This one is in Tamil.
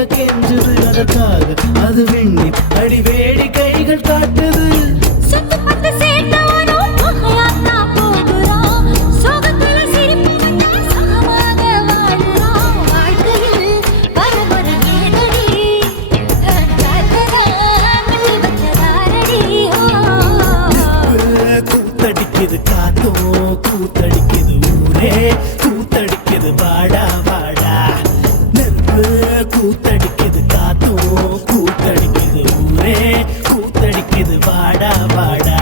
கேட்க கெஞ்சுது அதற்காக அது வெண்ணி அடி வேடி கைகள் காட்டுது கூத்தடிக்குது காத்தோ கூத்தடிக்குது ஊரே கூத்தடிக்குது வாடா வாடா நெருப்பு கூத்தடிக்குது காத்தோ கூத்தடிக்குது ஊரே கூத்தடிக்குது வாடா வாடா